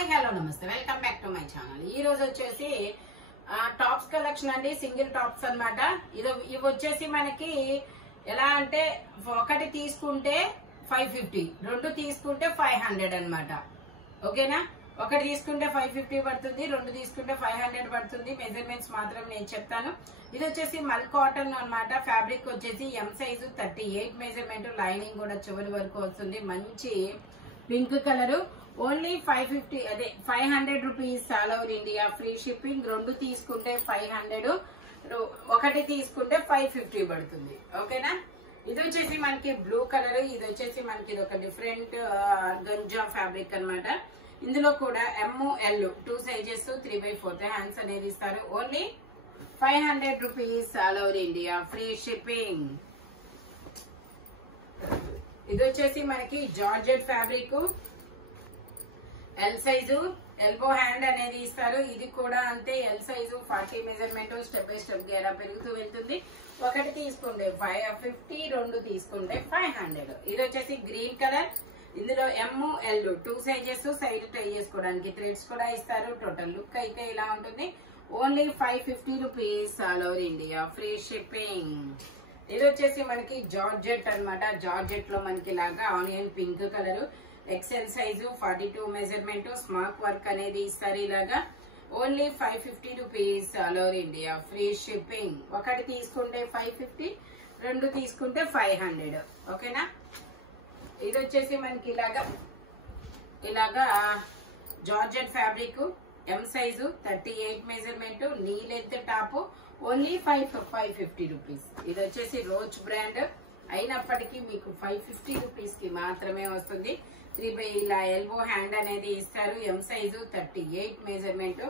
Hi hello నమస్తే welcome back to my channel. ఈ రోజు వచ్చేసి టాప్స్ కలెక్షన్ అండి, సింగిల్ టాప్స్ అన్నమాట. ఇవి వచ్చేసి మనకి ఎలా అంటే ఒకటి తీసుకుంటే 550, రెండు తీసుకుంటే 500 అన్నమాట. ఓకేనా? ఒకటి తీసుకుంటే 550 పడుతుంది, రెండు తీసుకుంటే 500 పడుతుంది. మెజర్మెంట్స్ మాత్రం నేను చెప్తాను. ఇది వచ్చేసి మల్ కాటన్ అన్నమాట. ఫ్యాబ్రిక్ వచ్చేసి ఎం సైజు 38 మెజర్మెంట్, లైనింగ్ కూడా చివరి వరకు వస్తుంది. మంచి పింక్ కలర్. ఓన్లీ 550, అదే 500 rupees all over India. Free shipping. రెండు తీసుకుంటే 500, ఒకటి తీసుకుంటే 550 పడుతుంది. ఓకేనా? ఇది వచ్చేసి మనకి బ్లూ కలర్. ఇది వచ్చేసి మనకి ఇది ఒక డిఫరెంట్ గంజా ఫ్యాబ్రిక్ అన్నమాట. ఇందులో కూడా ML 2 సైజెస్ 3/4 హ్యాండ్స్ అనేది ఇస్తారు. Only 500 rupees all over India. Free shipping. ఇది వచ్చేసి మనకి georgette fabric. L size elbow hand అనేది ఇస్తారు. ఇది కూడా అంతే, L size 40 measurement. Step by step గేరా పెరుగుతూ వెళ్తుంది. ఒకటి తీసుకుంటే 550, రెండు తీసుకుంటే 500. ఇది వచ్చేసి గ్రీన్ కలర్. ఇందులో ML 2 సైజెస్, సైడ్ టై చేసుకోవడానికి థ్రెడ్స్ కూడా ఇస్తారు. టోటల్ లుక్ అయితే ఇలా ఉంటుంది. Only 550 rupees all over India. Free shipping. ఇది వచ్చేసి మనకి జార్జెట్ అన్నమాట. జార్జెట్ లో మనకి ఇలాగా onion pink colour, XL size 42 measurement, smock work అనేది ఇస్తారు ఇలాగా. Only 550 rupees all over India. Free shipping. ఒకటి తీసుకుంటే 550, రెండు తీసుకుంటే 500. ఓకేనా? ఇది వచ్చేసి మనకి ఇలాగా georgette fabric. M size 38 measurement, knee length top. Only 550 rupees. ఇది వచ్చేసి రోజ్ బ్రాండ్ అయినప్పటికీ మీకు 550 రూపీస్ కి మాత్రమే వస్తుంది. 3 ఇలా ఎల్బో హ్యాండ్ అనేది ఇస్తారు. M size 38 measurement.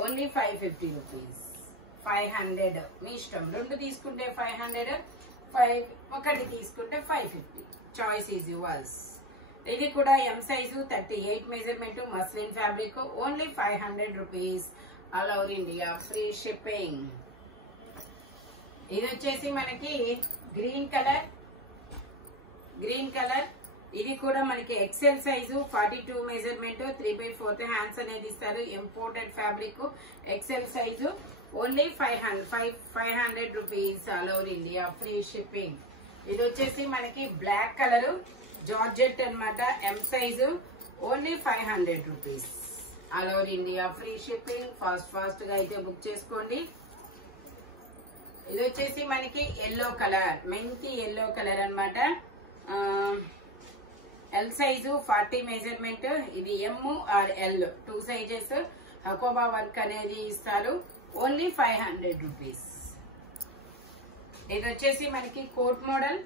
Only 550 rupees. 500 మీ ఇష్టం. రెండు తీసుకుంటే 500, ఒకటి తీసుకుంటే 550. Choice is yours. ఇది కూడా M size 38 measurement, muslin fabric. Only 500 rupees all over India. Free shipping. ఇది వచ్చేసి మనకి గ్రీన్ కలర్. ఇది కూడా మనకి XL సైజు 42 మెజర్మెంట్, 3/4 హ్యాండ్స్ అనేది ఇస్తారు. Imported fabric. XL size. Only 500 rupees all over India. Free shipping. ఇది వచ్చేసి మనకి బ్లాక్ కలర్ జార్జెట్ అన్నమాట. M size. Only 500 rupees all over India. Free shipping. Fast గా అయితే బుక్ చేసుకోండి. ఇది వచ్చేసి మనకి ఎల్లో కలర్, మెంతి ఎల్లో కలర్ అన్నమాట. L size 40 measurement. ఇది ML 2 సైజెస్. హకోబా వర్క్ అనేది ఇస్తారు. Only 500 rupees. ఇది వచ్చేసి మనకి కోట్ మోడల్.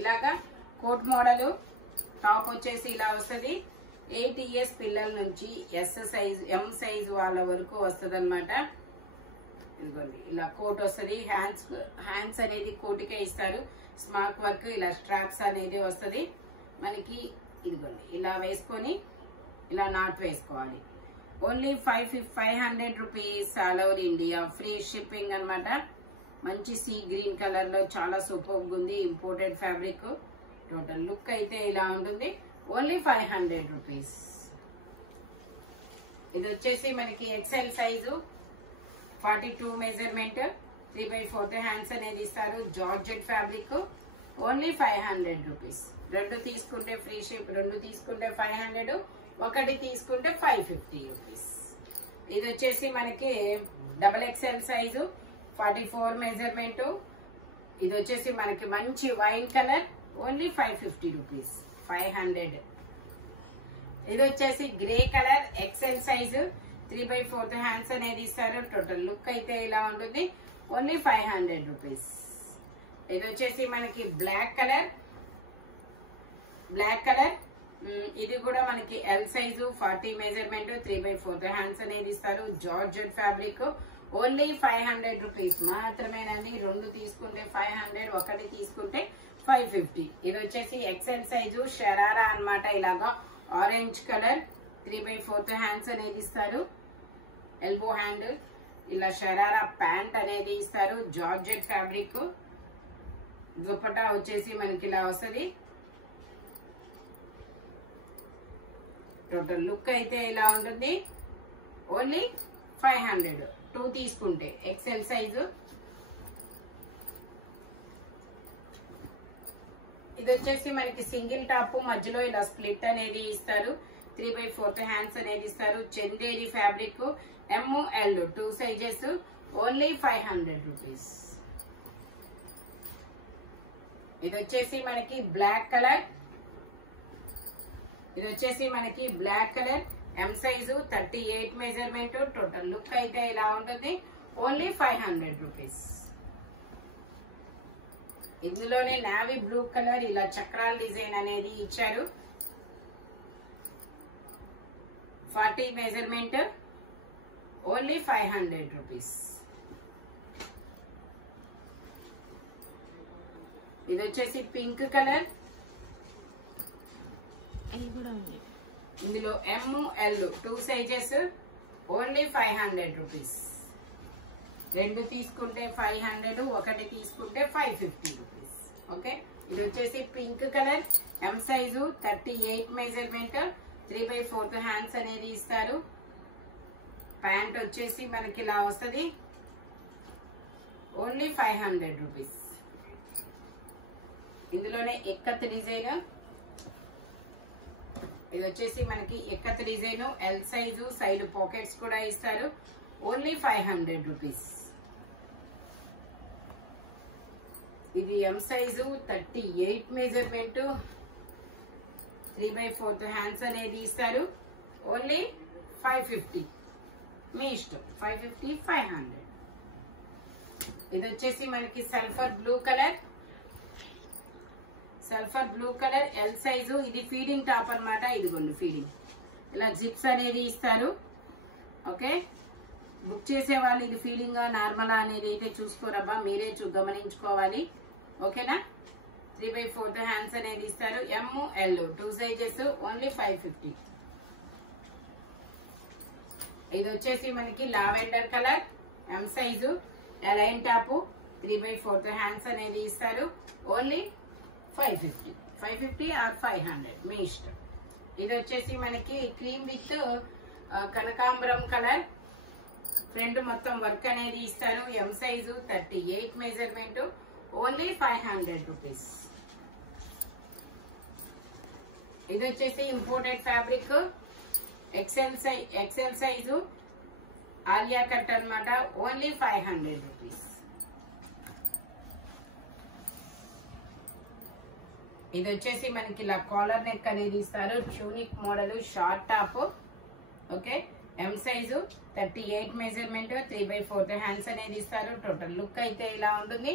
ఇలాగా కోట్ మోడల్. టాప్ వచ్చేసి ఇలా వస్తుంది. 8 years పిల్లల నుంచి M సైజు వాళ్ళ వరకు వస్తుంది అనమాట. ఇదిగోండి ఇలా కోట్ వస్తుంది. హ్యాండ్స్ అనేది కోటికే ఇస్తారు. స్మార్క్ వర్క్. ఇలా స్ట్రాప్స్ అనేది వస్తుంది మనకి. ఇదిగోండి ఇలా వేసుకొని ఇలా నాట్ వేసుకోవాలి. Only 500 rupees all over India. Free shipping అన్నమాట. మంచి సీ గ్రీన్ కలర్ లో చాలా సూపర్ ఉంది. Imported fabric. టోటల్ లుక్ అయితే ఇలా ఉంటుంది. Only 500 rupees. ఇది వచ్చేసి మనకి XL సైజు 42 మెజర్మెంట్, 3/4 హ్యాండ్స్ అనేది ఇస్తారు. Georgette fabric. Only 500 rupees. రెండు తీసుకుంటే ఫ్రీ షిప్, రెండు తీసుకుంటే 500, ఒకటి తీసుకుంటే 550 రూపీస్. ఇది వచ్చేసి మనకి XXL సైజు 44 మెజర్మెంట్. ఇది వచ్చేసి మనకి మంచి వైన్ కలర్. Only 550 rupees. 500. ఇది వచ్చేసి grey colour. XL size 3/4 hands అనేది ఇస్తారు. టోటల్ లుక్ అయితే ఇలా ఉంటుంది. Only 500 rupees. ఇది వచ్చేసి మనకి బ్లాక్ కలర్. ఇది కూడా మనకి ఎల్ సైజు 40 మెజర్మెంట్, 3/4 హ్యాండ్స్ అనేది ఇస్తారు. Georgette fabric. ఓన్లీ 500 రూపీస్ మాత్రమేనండి. రెండు తీసుకుంటే 500, ఒకటి తీసుకుంటే 550. ఇది వచ్చేసి XL సైజు షరారా అన్నమాట. ఇలాగా ఆరెంజ్ కలర్, 3/4 హ్యాండ్స్ అనేది ఇస్తారు. Elbow hand. ఇలా షరారా ప్యాంట్ అనేది ఇస్తారు. Georgette fabric. దుపట్టా వచ్చేసి మనకి ఇలా వస్తుంది. టోటల్ లుక్ అయితే ఇలా ఉంటుంది. ఓన్లీ 500 2 తీసుకుంటే ఎక్సెల్ సైజు. ఇది వచ్చేసి మనకి సింగిల్ టాప్ మధ్యలో ఇలా స్ప్లిట్ అనేది ఇస్తారు. 3/4 హ్యాండ్స్ అనేది ఇస్తారు. Chanderi fabric ML 2 sizes. Only 500 rupees. ఇది వచ్చేసి మనకి బ్లాక్ కలర్. ఇది వచ్చేసి మనకి black colour M size 38 measurement. Total look అయితే ఇలా ఉంటుంది. Only 500 rupees. ఇందులోనే నావీ బ్లూ కలర్ ఇలా చక్రాల డిజైన్ అనేది ఇచ్చారు. 40 మెజర్మెంట్. Only 500 rupees. ఇది వచ్చేసి పింక్ కలర్. ఇందులో ML 2 సైజెస్. Only 500 rupees. 2 తీసుకుంటే 500, 1 తీసుకుంటే 550 రూపీస్. ఓకే. ఇది వచ్చేసి pink colour M size 38 measurement. 3/4 hands అనేది ఇస్తారు. ప్యాంట్ వచ్చేసి మనకి ఇలా వస్తుంది. Only 500 rupees. ఇందులోనే ఎక్కత్ డిజైన్. ఇది వచ్చేసి మనకి ikat design L size. Side pockets కూడా ఇస్తారు. Only 500 rupees. ఇది M సైజు 38 మెజర్మెంట్. 3/4 హ్యాండ్స్ అనేది ఇస్తారు. ఓన్లీ 550. మీ ఇష్టం. 550, 500. ఇది వచ్చేసి మనకి sulphur blue colour. Sulphur blue colour L size. ఇది ఫీడింగ్ టాప్ అన్నమాట. ఇదిగోండి ఫీడింగ్. ఇలా జిప్స్ అనేది ఇస్తారు. ఓకే. బుక్ చేసే వాళ్ళు ఇది ఫీడింగ్ నార్మల్ అనేది అయితే చూసుకోరబ్బా, మీరే గమనించుకోవాలి. ఓకేనా. 3/4 హ్యాండ్స్ అనేది ఇస్తారు. ML 2 sizes. ఓన్లీ 550. ఇది వచ్చేసి మనకి lavender colour M size. Align top. 3/4 hands అనేది ఇస్తారు. ఓన్లీ 550. 550 ఆర్ 500 మీ ఇష్టం. ఇది వచ్చేసి మనకి క్రీమ్ విత్ కనకాంబరం కలర్. ఫ్రంట్ మొత్తం వర్క్ అనేది ఇస్తారు. M size 38 measurement. Only 500 rupees. ఇది వచ్చేసి imported fabric XL size Alia cut అన్నమాట. Only 500 rupees. ఇది వచ్చేసి మనకి ఇలా కాలర్ నెక్ అనేది ఇస్తారు. Tunic model short top. Okay. M size 38 measurement. 3/4 hands అనేది ఇస్తారు. టోటల్ లుక్ అయితే ఇలా ఉంటుంది.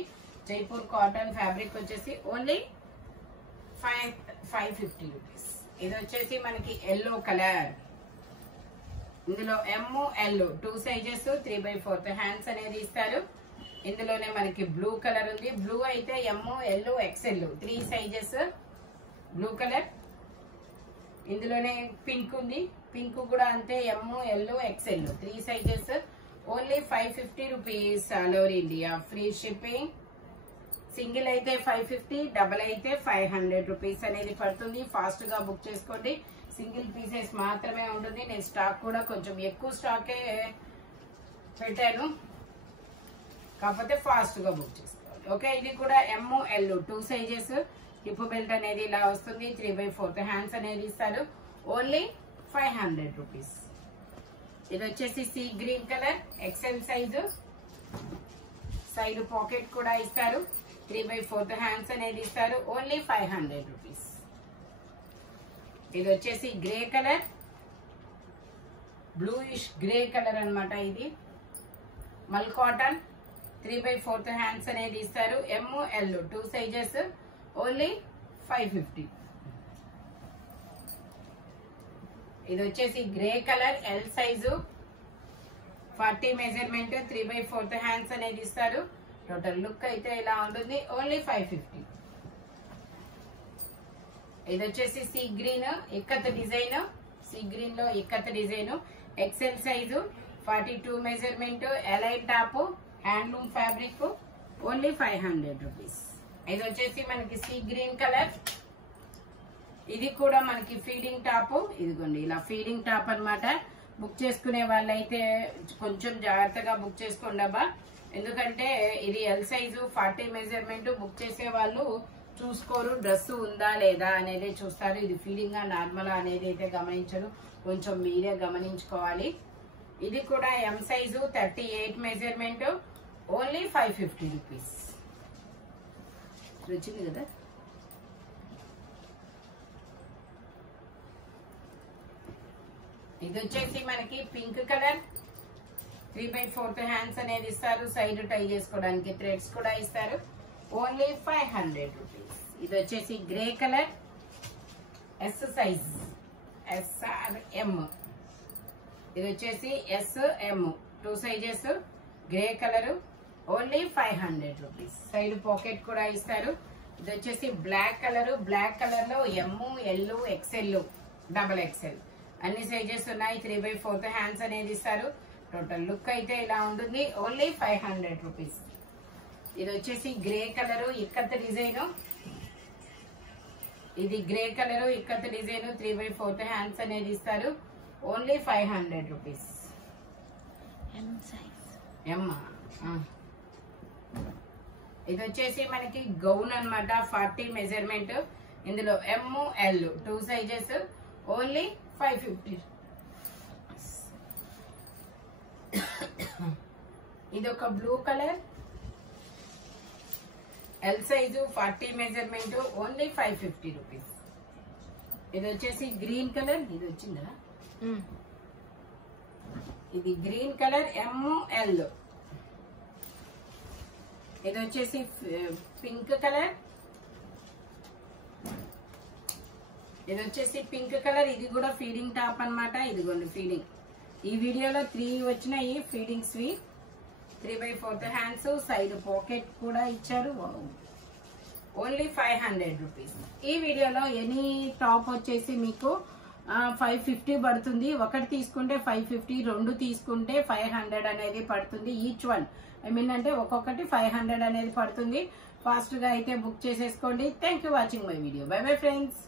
జైపూర్ కాటన్ ఫ్యాబ్రిక్ వచ్చేసి ఓన్లీ 550 రూపీస్. ఇది వచ్చేసి మనకి ఎల్లో కలర్. ఇందులో ML 2 సైజెస్. 3/4 హ్యాండ్స్ అనేది ఇస్తారు. ఇందులోనే మనకి బ్లూ కలర్ ఉంది. బ్లూ అయితే ML XL 3 sizes blue colour. ఇందులోనే పింక్ ఉంది. పింక్ కూడా అంతే ML XL 3 sizes. Only 550 rupees. All over India free shipping. Single అయితే 550, డబల్ అయితే 500 రూపీస్ అనేది పడుతుంది. ఫాస్ట్ గా బుక్ చేసుకోండి. సింగిల్ పీసెస్ మాత్రమే ఉంటుంది. నేను స్టాక్ కూడా కొంచెం ఎక్కువ స్టాకే పెట్టాను, కాకపోతే ఫాస్ట్ గా బుక్ చేసుకోవాలి. ఓకే. ఇది కూడా ML 2 సైజెస్. హిప్ బెల్ట్ అనేది ఇలా వస్తుంది. 3/4 హ్యాండ్స్ అనేది ఇస్తారు. Only 500 rupees. ఇది వచ్చేసి sea green colour XL size. Side pocket కూడా ఇస్తారు. 3/4 హ్యాండ్స్ అనేది ఇస్తారు. Only 500 rupees. ఇది వచ్చేసి grey colour, bluish grey colour అన్నమాట. ఇది మల్ కాటన్. 3/4 హ్యాండ్స్ అనేది ఇస్తారు. ML 2 sizes. ఓన్లీ 550. ఇది వచ్చేసి grey colour L size. 40 measurement. 3/4 hands అనేది ఇస్తారు. టోటల్ లుక్ అయితే ఇలా ఉంటుంది. ఓన్లీ 550. ఇది వచ్చేసి sea green ikat design. Sea green లో ikat design. XL size. 42 measurement. A line top. Handloom fabric. Only 500 rupees. ఇది వచ్చేసి మనకి సీ గ్రీన్ కలర్. ఇది కూడా మనకి ఫీడింగ్ టాప్, ఇదిగోండి ఇలా ఫీడింగ్ టాప్ అన్నమాట. బుక్ చేసుకునే వాళ్ళైతే కొంచెం జాగ్రత్తగా బుక్ చేసుకోండి అబ్బా, ఎందుకంటే ఇది ఎల్ సైజు 40 మెజర్మెంట్. బుక్ చేసే వాళ్ళు చూసుకోరు డ్రెస్ ఉందా లేదా అనేది చూస్తారు. ఇది ఫీడింగ్ నార్మల్ అనేది అయితే గమనించరు, కొంచెం మీరే గమనించుకోవాలి. ఇది కూడా M size 38 measurement, only 550 rupees. వచ్చింది కదా. ఇది వచ్చేసి మనకి పింక్ కలర్ 3/4 హ్యాండ్స్ అనేది ఇస్తారు. సైడ్ టై చేసుకోవడానికి థ్రెడ్స్ కూడా ఇస్తారు. Only 500 rupees. ఇది వచ్చేసి grey colour S size, SRM. ఇది వచ్చేసి SM 2 sizes, grey colour, only 500 rupees. Side pocket కూడా ఇస్తారు. ఇది వచ్చేసి బ్లాక్ కలర్, బ్లాక్ కలర్ లో M, L, XL, XXL అన్ని సైజెస్ ఉన్నాయి. 3/4 హ్యాండ్స్ అనేది ఇస్తారు. టోటల్ లుక్ అయితే ఇలా ఉంటుంది. Only 500 rupees. ఇది వచ్చేసి గ్రే కలర్ ఇక్కత్ డిజైన్, ఇది grey colour ikat design 3/4 hands అనేది ఇస్తారు. Only 500 rupees. ఇది వచ్చేసి మనకి గౌన్ అన్నమాట, 40 మెజర్మెంట్. ఇందులో M, L 2 సైజెస్, ఓన్లీ 550. ఇది ఒక blue colour L size 40 measurement, only 550 rupees. ఇది వచ్చేసి గ్రీన్ కలర్, ఇది వచ్చిందా, ఇది గ్రీన్ కలర్ M, L. ఇది వచ్చేసి పింక్ కలర్, ఇది వచ్చేసి పింక్ కలర్. ఇది కూడా ఫీడింగ్ టాప్ అన్నమాట. ఇదిగోండి ఫీడింగ్. ఈ వీడియోలో 3 వచ్చినాయి ఫీడింగ్స్ వి. 3/4 హ్యాండ్స్, సైడ్ పాకెట్ కూడా ఇచ్చారు. Only 500 rupees. ఈ వీడియోలో ఎనీ టాప్ వచ్చేసి మీకు 550 పడుతుంది. ఒకటి తీసుకుంటే 550, 2 తీసుకుంటే 500 అనేది పడుతుంది. ఈచ్ వన్ అంటే ఒక్కొక్కటి 500 అనేది పడుతుంది. ఫాస్ట్ గా అయితే బుక్ చేసేసుకోండి. Thank you watching my video. By bye friends.